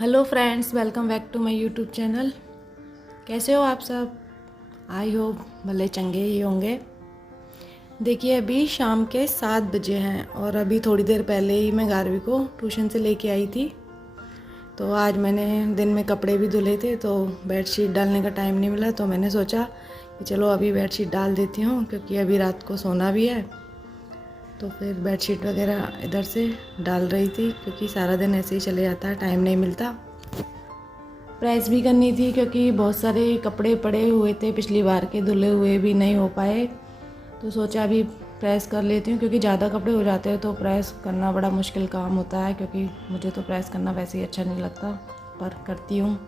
Hello friends, welcome back to my YouTube channel. कैसे हो आप सब? आई होप भले चंगे ही होंगे। देखिए, अभी शाम के 7 बजे हैं और अभी थोड़ी देर पहले ही मैं गारवी को ट्यूशन से लेके आई थी। तो आज मैंने दिन में कपड़े भी धुले थे तो बेडशीट डालने का टाइम नहीं मिला, तो मैंने सोचा कि चलो अभी बेडशीट डाल देती हूँ क्योंकि अभी रात को सोना भी है। तो फिर बेडशीट वगैरह इधर से डाल रही थी क्योंकि सारा दिन ऐसे ही चले जाता है, टाइम नहीं मिलता। प्रेस भी करनी थी क्योंकि बहुत सारे कपड़े पड़े हुए थे, पिछली बार के धुले हुए भी नहीं हो पाए। तो सोचा अभी प्रेस कर लेती हूँ क्योंकि ज़्यादा कपड़े हो जाते हैं तो प्रेस करना बड़ा मुश्किल काम होता है, क्योंकि मुझे तो प्रेस करना वैसे ही अच्छा नहीं लगता, पर करती हूँ।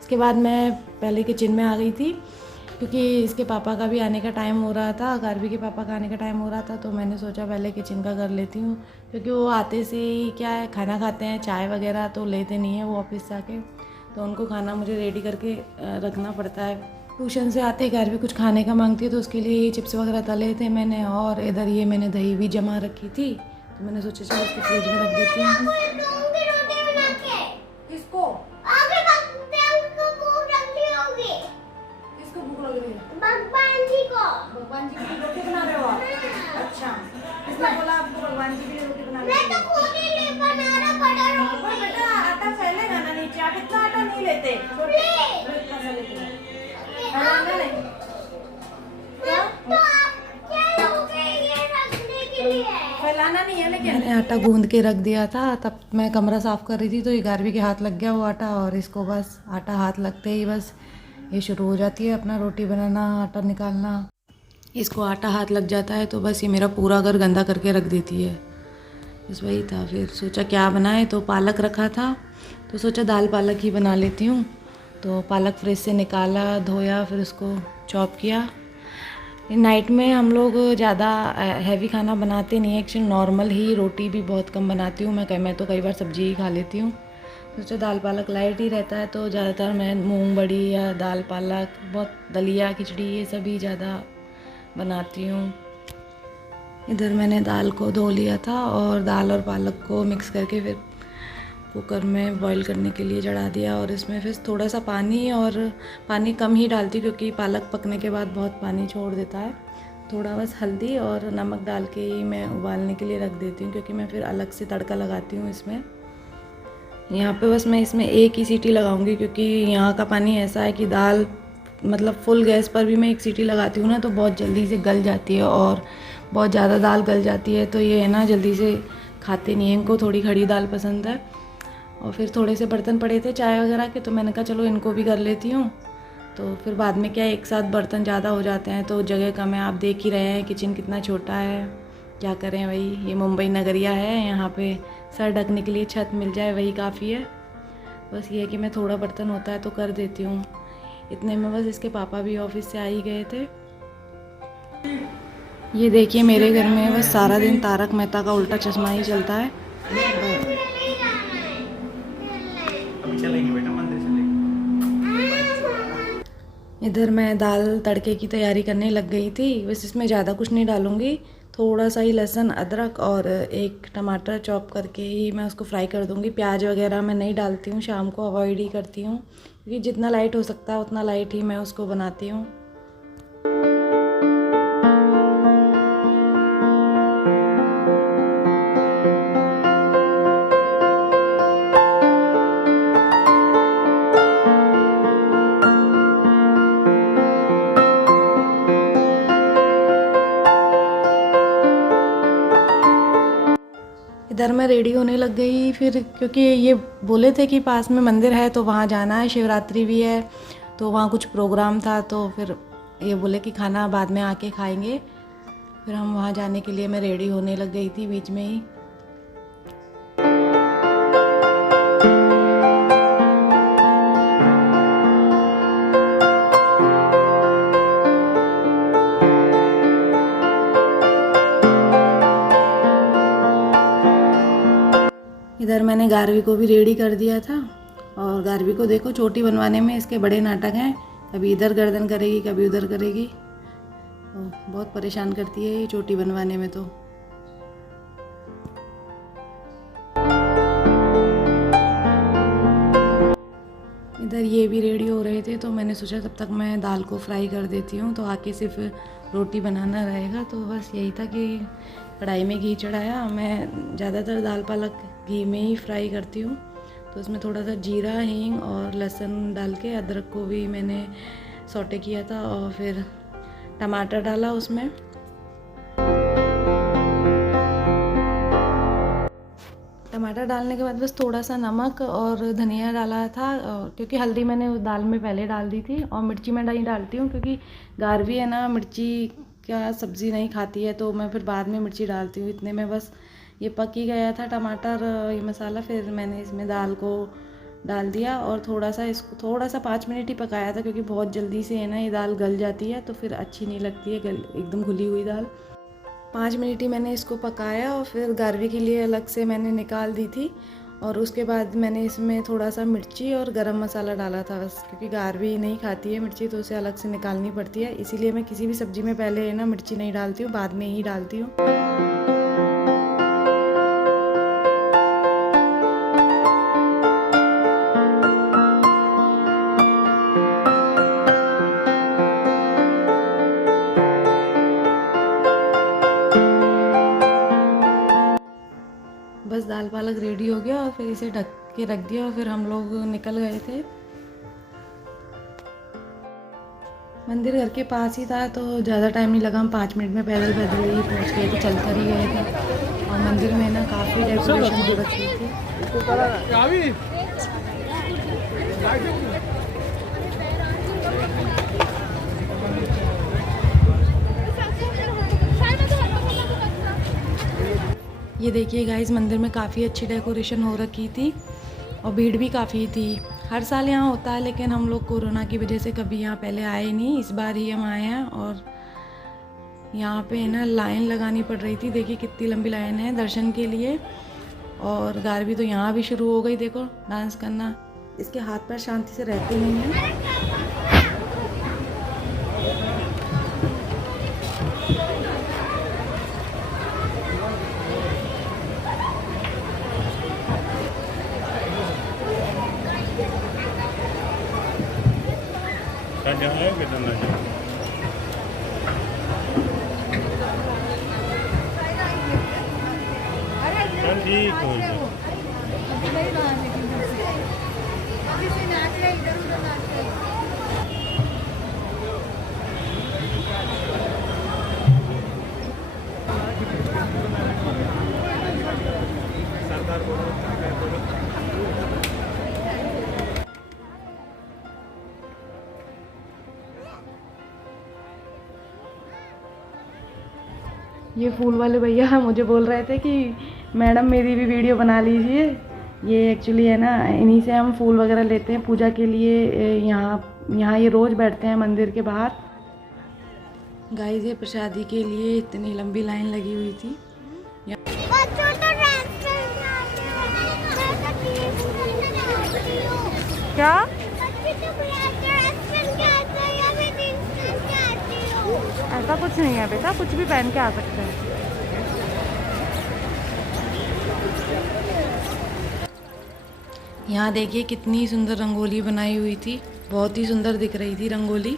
इसके बाद मैं पहले किचन में आ गई थी क्योंकि इसके पापा का भी आने का टाइम हो रहा था, गारवी के पापा का आने का टाइम हो रहा था। तो मैंने सोचा पहले किचन का कर लेती हूँ क्योंकि वो आते से ही क्या है, खाना खाते हैं, चाय वगैरह तो लेते नहीं हैं वो ऑफिस से आके। तो उनको खाना मुझे रेडी करके रखना पड़ता है। ट्यूशन से आते ही गारवी कुछ खाने का मांगती है तो उसके लिए ये चिप्स वगैरह तले थे मैंने, और इधर ये मैंने दही भी जमा रखी थी। तो मैंने सोचा चलो इसको फ्रिज में रख देती हूँ। किसको किसको भूख लग रही है? भगवान जी की रोटी बना रहे हो आप? अच्छा, किसने बोला आपको भगवान जी की रोटी बना रहे हो? पर बेटा आटा फैलेगा ना नीचे, आप इतना आटा नहीं लेते। इतना सा लेते हैं। फैलाना नहीं। फैलाना नहीं है। लेकिन मैंने आटा गूंद के रख दिया था, तब मैं कमरा साफ़ कर रही थी तो ये गारवी के हाथ लग गया वो आटा, और इसको बस आटा हाथ लगते ही बस ये शुरू हो जाती है अपना रोटी बनाना, आटा निकालना। इसको आटा हाथ लग जाता है तो बस ये मेरा पूरा घर गंदा करके रख देती है। बस वही था, फिर सोचा क्या बनाए, तो पालक रखा था तो सोचा दाल पालक ही बना लेती हूँ। तो पालक फ्रिज से निकाला, धोया, फिर उसको चॉप किया। नाइट में हम लोग ज़्यादा हैवी खाना बनाते नहीं है, एक्चुअली नॉर्मल ही, रोटी भी बहुत कम बनाती हूँ मैं तो कई बार सब्जी ही खा लेती हूँ। सोचा दाल पालक लाइट ही रहता है तो ज़्यादातर मैं मूंग बड़ी या दाल पालक, बहुत दलिया खिचड़ी ये सभी ज़्यादा बनाती हूँ। इधर मैंने दाल को धो लिया था और दाल और पालक को मिक्स करके फिर कुकर में बॉईल करने के लिए चढ़ा दिया, और इसमें फिर थोड़ा सा पानी, और पानी कम ही डालती क्योंकि पालक पकने के बाद बहुत पानी छोड़ देता है। थोड़ा बस हल्दी और नमक डाल के ही मैं उबालने के लिए रख देती हूँ क्योंकि मैं फिर अलग से तड़का लगाती हूँ इसमें। यहाँ पे बस मैं इसमें एक ही सीटी लगाऊंगी क्योंकि यहाँ का पानी ऐसा है कि दाल मतलब फुल गैस पर भी मैं एक सीटी लगाती हूँ ना तो बहुत जल्दी से गल जाती है, और बहुत ज़्यादा दाल गल जाती है तो ये है ना जल्दी से खाते नहीं हैं, इनको थोड़ी खड़ी दाल पसंद है। और फिर थोड़े से बर्तन पड़े थे चाय वगैरह के तो मैंने कहा चलो इनको भी कर लेती हूँ। तो फिर बाद में क्या एक साथ बर्तन ज़्यादा हो जाते हैं तो जगह कम है, आप देख ही रहे हैं किचन कितना छोटा है। क्या करें, वही ये मुंबई नगरिया है, यहाँ पे सर ढकने के लिए छत मिल जाए वही काफ़ी है। बस ये है कि मैं थोड़ा बर्तन होता है तो कर देती हूँ। इतने में बस इसके पापा भी ऑफिस से आ ही गए थे। ये देखिए मेरे घर में बस सारा दिन तारक मेहता का उल्टा चश्मा ही चलता है। चलेंगे बेटा, मंदिर चलेंगे। इधर मैं दाल तड़के की तैयारी करने लग गई थी। बस इसमें ज़्यादा कुछ नहीं डालूँगी, थोड़ा सा ही लहसुन अदरक और एक टमाटर चॉप करके ही मैं उसको फ्राई कर दूँगी। प्याज वगैरह मैं नहीं डालती हूँ, शाम को अवॉइड ही करती हूँ क्योंकि जितना लाइट हो सकता है उतना लाइट ही मैं उसको बनाती हूँ। इधर मैं रेडी होने लग गई फिर, क्योंकि ये बोले थे कि पास में मंदिर है तो वहाँ जाना है, शिवरात्रि भी है तो वहाँ कुछ प्रोग्राम था, तो फिर ये बोले कि खाना बाद में आके खाएंगे। फिर हम वहाँ जाने के लिए मैं रेडी होने लग गई थी बीच में ही। इधर मैंने गारवी को भी रेडी कर दिया था, और गारवी को देखो चोटी बनवाने में इसके बड़े नाटक हैं, कभी इधर गर्दन करेगी कभी उधर करेगी, तो बहुत परेशान करती है ये चोटी बनवाने में। तो इधर ये भी रेडी हो रहे थे, तो मैंने सोचा तब तक मैं दाल को फ्राई कर देती हूँ, तो आके सिर्फ रोटी बनाना रहेगा। तो बस यही था कि कढ़ाई में घी चढ़ाया। मैं ज़्यादातर दाल पालक घी में ही फ्राई करती हूँ। तो उसमें थोड़ा सा जीरा, हींग और लहसुन डाल के, अदरक को भी मैंने सौटे किया था और फिर टमाटर डाला उसमें। टमाटर डालने के बाद बस थोड़ा सा नमक और धनिया डाला था, क्योंकि हल्दी मैंने उस दाल में पहले डाल दी थी। और मिर्ची मैं नहीं डालती हूँ क्योंकि गारवी है ना, मिर्ची का सब्ज़ी नहीं खाती है, तो मैं फिर बाद में मिर्ची डालती हूँ। इतने में बस ये पक ही गया था टमाटर, ये मसाला। फिर मैंने इसमें दाल को डाल दिया और इसको थोड़ा सा 5 मिनट ही पकाया था, क्योंकि बहुत जल्दी से है ना ये दाल गल जाती है, तो फिर अच्छी नहीं लगती है एकदम घुली हुई दाल। 5 मिनट ही मैंने इसको पकाया और फिर गारवी के लिए अलग से मैंने निकाल दी थी। और उसके बाद मैंने इसमें थोड़ा सा मिर्ची और गरम मसाला डाला था बस, क्योंकि गारवी नहीं खाती है मिर्ची, तो उसे अलग से निकालनी पड़ती है। इसीलिए मैं किसी भी सब्ज़ी में पहले है ना मिर्ची नहीं डालती हूँ, बाद में ही डालती हूँ। बस दाल पालक रेडी हो गया और फिर इसे ढक के रख दिया और फिर हम लोग निकल गए थे। मंदिर घर के पास ही था, तो ज़्यादा टाइम नहीं लगा। हम 5 मिनट में पैदल ही पहुंच गए थे, चलकर ही गए थे। और मंदिर में ना काफ़ी डेकोरेशन हो रखी थी। ये देखिए गाइस, मंदिर में काफ़ी अच्छी डेकोरेशन हो रखी थी और भीड़ भी काफ़ी थी। हर साल यहाँ होता है, लेकिन हम लोग कोरोना की वजह से कभी यहाँ पहले आए नहीं, इस बार ही हम आए हैं। और यहाँ पे है ना लाइन लगानी पड़ रही थी, देखिए कितनी लंबी लाइन है दर्शन के लिए। और गारवी तो यहाँ भी शुरू हो गई, देखो डांस करना। इसके हाथ पैर शांति से रहते नहीं हैं। ठीक हो गया। ये फूल वाले भैया मुझे बोल रहे थे कि मैडम मेरी भी वीडियो बना लीजिए। ये एक्चुअली है ना, इन्हीं से हम फूल वगैरह लेते हैं पूजा के लिए। यहाँ ये रोज़ बैठते हैं मंदिर के बाहर। गाइस, ये प्रसादी के लिए इतनी लंबी लाइन लगी हुई थी। क्या? ऐसा कुछ नहीं है बेटा, कुछ भी पहन के आ सकते हैं। यहाँ देखिए कितनी सुंदर रंगोली बनाई हुई थी, बहुत ही सुंदर दिख रही थी रंगोली।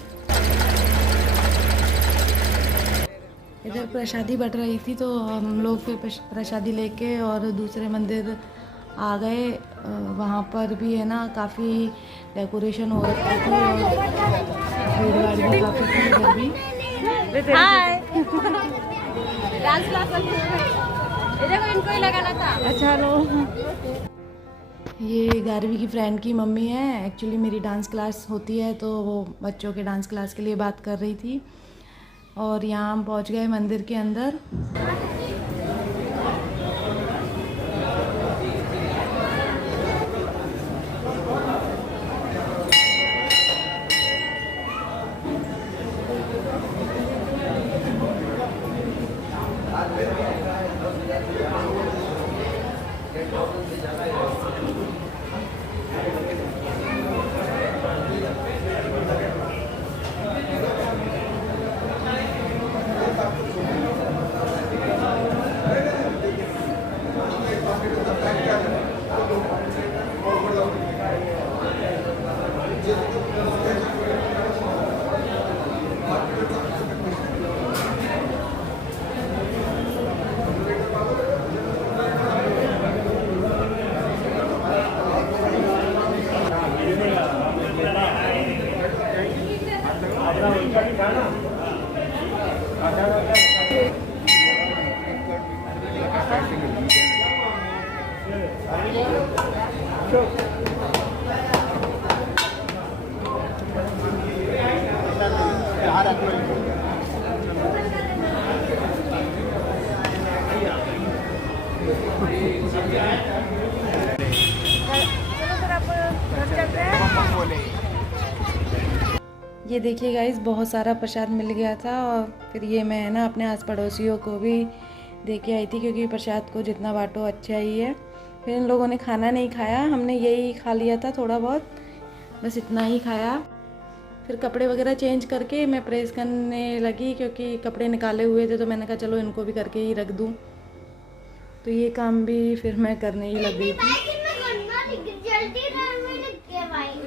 इधर प्रसादी बट रही थी, तो हम लोग फिर प्रसादी लेके और दूसरे मंदिर आ गए। वहाँ पर भी है ना काफ़ी डेकोरेशन हो रखी थी और भीड़ भाड़ भी काफ़ी थी इधर भी। हाय डांस क्लास देखो, इनको ही लगाना था। अच्छा लो, ये गारवी की फ्रेंड की मम्मी है। एक्चुअली मेरी डांस क्लास होती है, तो वो बच्चों के डांस क्लास के लिए बात कर रही थी। और यहाँ हम पहुँच गए मंदिर के अंदर। ये देखिए गाइस, बहुत सारा प्रसाद मिल गया था और फिर ये मैं ना अपने आस पड़ोसियों को भी दे के आई थी, क्योंकि प्रसाद को जितना बांटो अच्छा ही है। फिर इन लोगों ने खाना नहीं खाया, हमने यही खा लिया था थोड़ा बहुत, बस इतना ही खाया। फिर कपड़े वगैरह चेंज करके मैं प्रेस करने लगी, क्योंकि कपड़े निकाले हुए थे तो मैंने कहा चलो इनको भी करके ही रख दूँ। तो ये काम भी फिर मैं करने ही लग गई थी।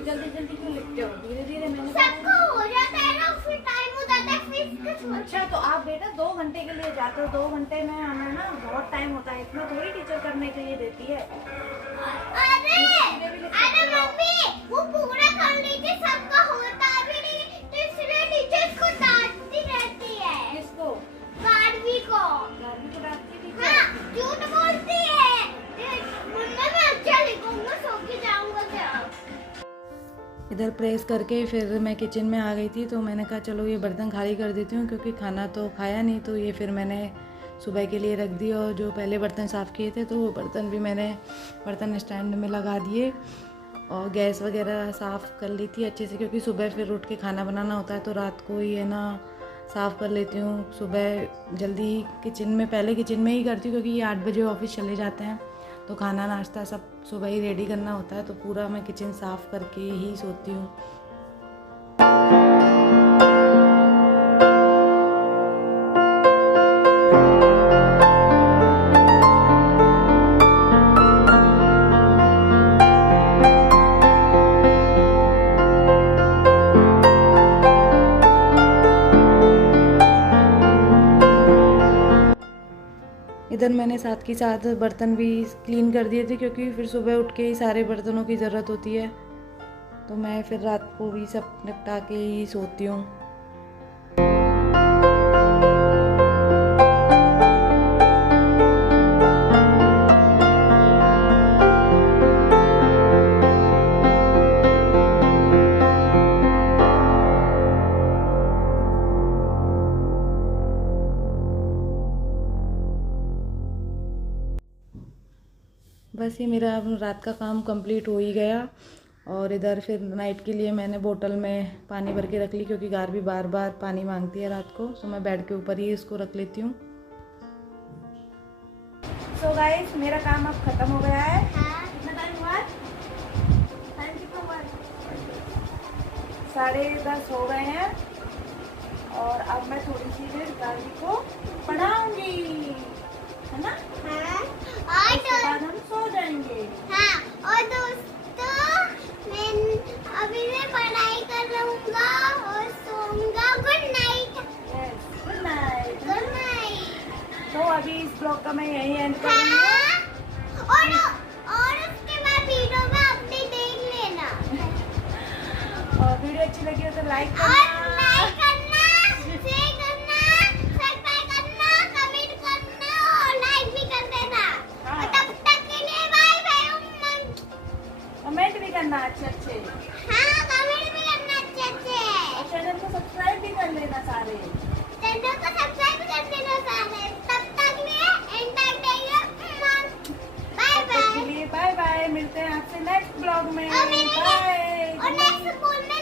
जल्दी जल्दी क्यों लिखते हो? धीरे धीरे मैंने सबको हो जाता है ना, फिर टाइम हो जाता है, फिर इसका अच्छा तो आप बेटा 2 घंटे के लिए जाते हो, 2 घंटे में हमें ना बहुत टाइम होता है, इतना थोड़ी टीचर करने के लिए देती है। अरे मम्मी वो पूरा कर लीजिए, सबका होता भी नहीं तो इसलिए टीचर्स को डांटती रहती है। किसको? गार्वी को। गार्वी को डांटती थी? हाँ, झूठ बोलती है। मम्मा मैं अच्छा लिखूंगा, सो के जाऊंगा जब। इधर प्रेस करके फिर मैं किचन में आ गई थी, तो मैंने कहा चलो ये बर्तन खाली कर देती हूँ, क्योंकि खाना तो खाया नहीं, तो ये फिर मैंने सुबह के लिए रख दी। और जो पहले बर्तन साफ़ किए थे तो वो बर्तन भी मैंने बर्तन स्टैंड में लगा दिए, और गैस वगैरह साफ़ कर ली थी अच्छे से, क्योंकि सुबह फिर उठ के खाना बनाना होता है, तो रात को ही है ना साफ़ कर लेती हूँ। सुबह जल्दी किचन में, पहले किचन में ही करती हूँ, क्योंकि ये 8 बजे ऑफिस चले जाते हैं, तो खाना नाश्ता सब सुबह ही रेडी करना होता है, तो पूरा मैं किचन साफ़ करके ही सोती हूँ। इधर मैंने साथ के साथ बर्तन भी क्लीन कर दिए थे, क्योंकि फिर सुबह उठ के ही सारे बर्तनों की ज़रूरत होती है, तो मैं फिर रात को भी सब निपटा के ही सोती हूँ। बस ये मेरा अब रात का काम कंप्लीट हो ही गया। और इधर फिर नाइट के लिए मैंने बोतल में पानी भर के रख ली, क्योंकि गार्वी बार बार पानी मांगती है रात को, तो मैं बेड के ऊपर ही इसको रख लेती हूँ। सो गाइस मेरा काम अब खत्म हो गया है। हाँ। कितना टाइम हुआ? 10:30 हो गए हैं, और अब मैं थोड़ी सी देर गार्वी को पढ़ाऊंगी, है ना? हाँ। उसके बाद हम सो जाएंगे। हाँ, और दोस्तों मैं अभी से पढ़ाई कर लूँगा और सोऊंगा। Good night. Yes, good night. Good night. तो अभी इस ब्लॉग का मैं यही एंड करूँगी। हाँ, और उसके बाद वीडियो में अपडेट देख लेना। और वीडियो अच्छी लगी हो तो लाइक और करना, लाइक करना, शेयर करना, सब्सक्राइब करना, कमेंट करना और लाइक भी कर देना। हाँ। और तब तक के लिए बाय बाय। कमेंट भी करना अच्छे अच्छे, हाँ, कमेंट भी करना अच्छे अच्छे। और चैनल को सब्सक्राइब भी कर लेना सारे। चैनल को सब्सक्राइब कर देना सारे। तब तक लिए बाय बाय। बाय बाय, मिलते हैं आपसे नेक्स्ट ब्लॉग में। और बाय। नेक्स्ट स्कूल में